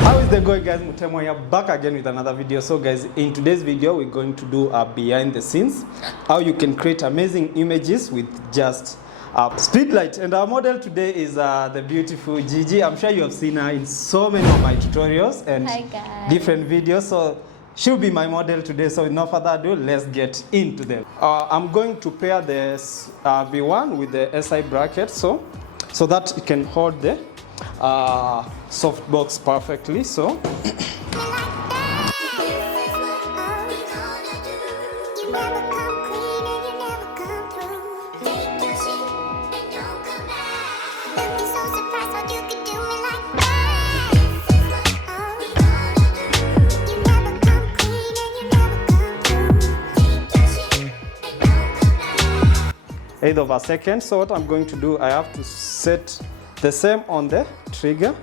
How is the going, guys? Mutemo here, back again with another video. So guys, in today's video we're going to do a behind the scenes, how you can create amazing images with just Speedlight. And our model today is the beautiful Gigi. I'm sure you have seen her in so many of my tutorials and different videos, so she'll be my model today. So with no further ado, let's get into them. I'm going to pair the V1 with the SI bracket so that it can hold the softbox perfectly. So eighth of a second. So what I'm going to do, I have to set the same on the trigger,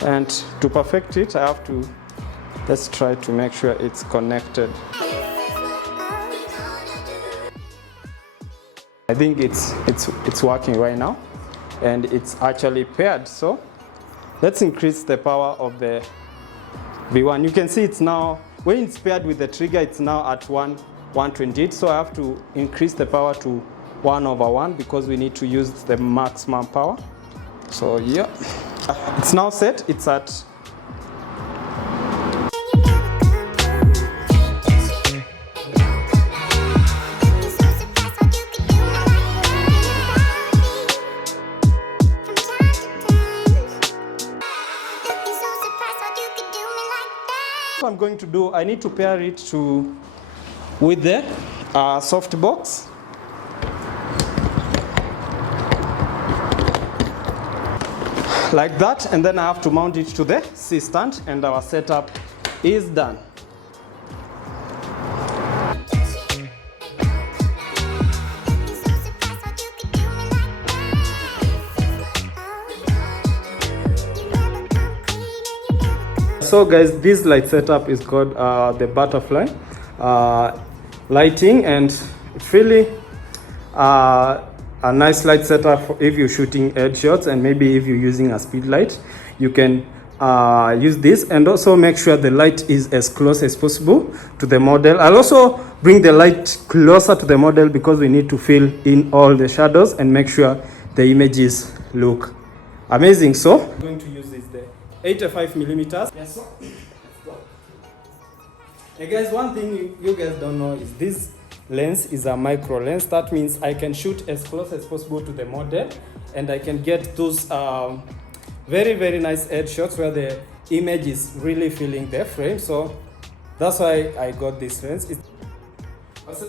and to perfect it I have to, let's try to make sure it's connected. I think it's working right now and it's actually paired. So let's increase the power of the V1. You can see it's now, when it's paired with the trigger, it's now at 128. So I have to increase the power to 1/1 because we need to use the maximum power. So yeah, it's now set. It's at what I'm going to do, I need to pair it with the softbox. Like that, and then I have to mount it to the C stand, and our setup is done. So guys, this light setup is called the butterfly lighting, and it's really a nice light setup if you're shooting headshots, and maybe if you're using a speed light, you can use this. And also make sure the light is as close as possible to the model. I'll also bring the light closer to the model because we need to fill in all the shadows and make sure the images look amazing. So I'm going to use the 85mm. Yes, so let's go. Hey guys, one thing you guys don't know is this lens is a micro lens. That means I can shoot as close as possible to the model, and I can get those very nice headshots where the image is really filling the frame. So that's why I got this lens.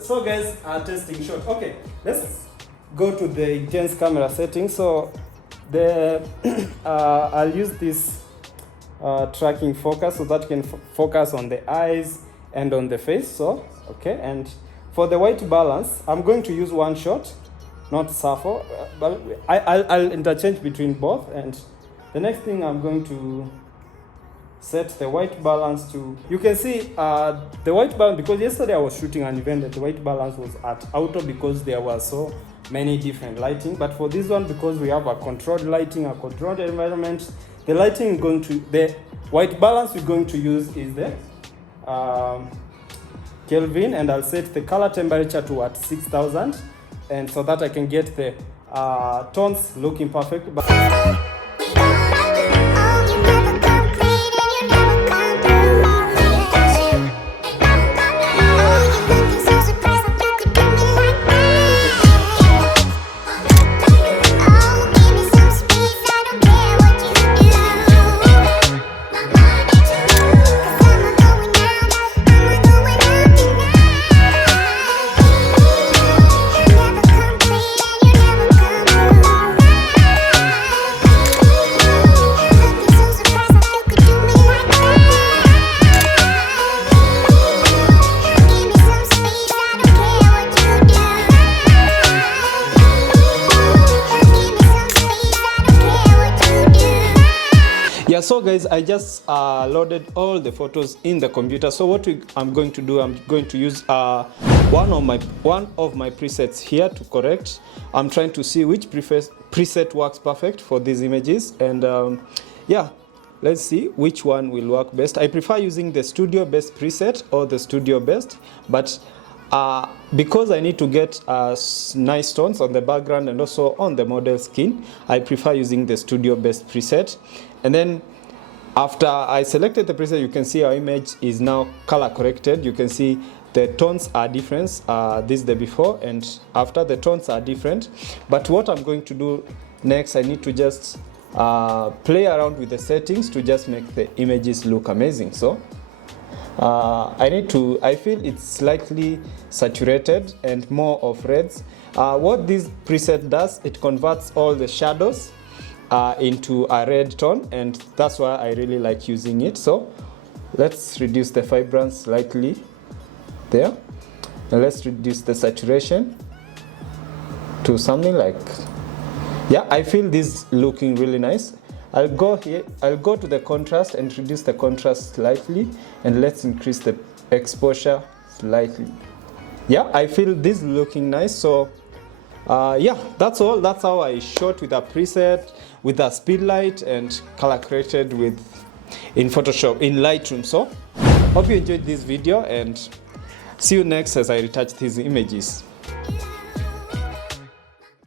So guys, testing shot. Okay, let's go to the intense camera settings. So the I'll use this tracking focus so that can focus on the eyes and on the face. So okay, and for the white balance, I'm going to use one shot, not Safo, but I'll interchange between both. And the next thing, I'm going to set the white balance to, you can see the white balance, because yesterday I was shooting an event that the white balance was at auto because there were so many different lighting. But for this one, because we have a controlled lighting, a controlled environment, the lighting the white balance we're going to use is the Kelvin, and I'll set the color temperature to at 6000, and so that I can get the tones looking perfect. Yeah, so guys, I just loaded all the photos in the computer. So what I'm going to do, I'm going to use one of my presets here to correct. I'm trying to see which preset works perfect for these images, and yeah, let's see which one will work best. I prefer using the studio best preset or the studio best, but because I need to get nice tones on the background and also on the model skin, I prefer using the studio best preset. And then after I selected the preset, you can see our image is now color corrected. You can see the tones are different. This is the before and after. The tones are different. But what I'm going to do next, I need to just play around with the settings to just make the images look amazing. So I feel it's slightly saturated and more of reds. What this preset does, it converts all the shadows into a red tone, and that's why I really like using it. So let's reduce the vibrance slightly there, and let's reduce the saturation to something like, yeah, I feel this looking really nice. I'll go to the contrast and reduce the contrast slightly, and let's increase the exposure slightly. Yeah, I feel this looking nice. So yeah, that's all. That's how I shot with a preset, with a Speedlight, and color corrected in Photoshop, in Lightroom. So hope you enjoyed this video, and see you next as I retouch these images.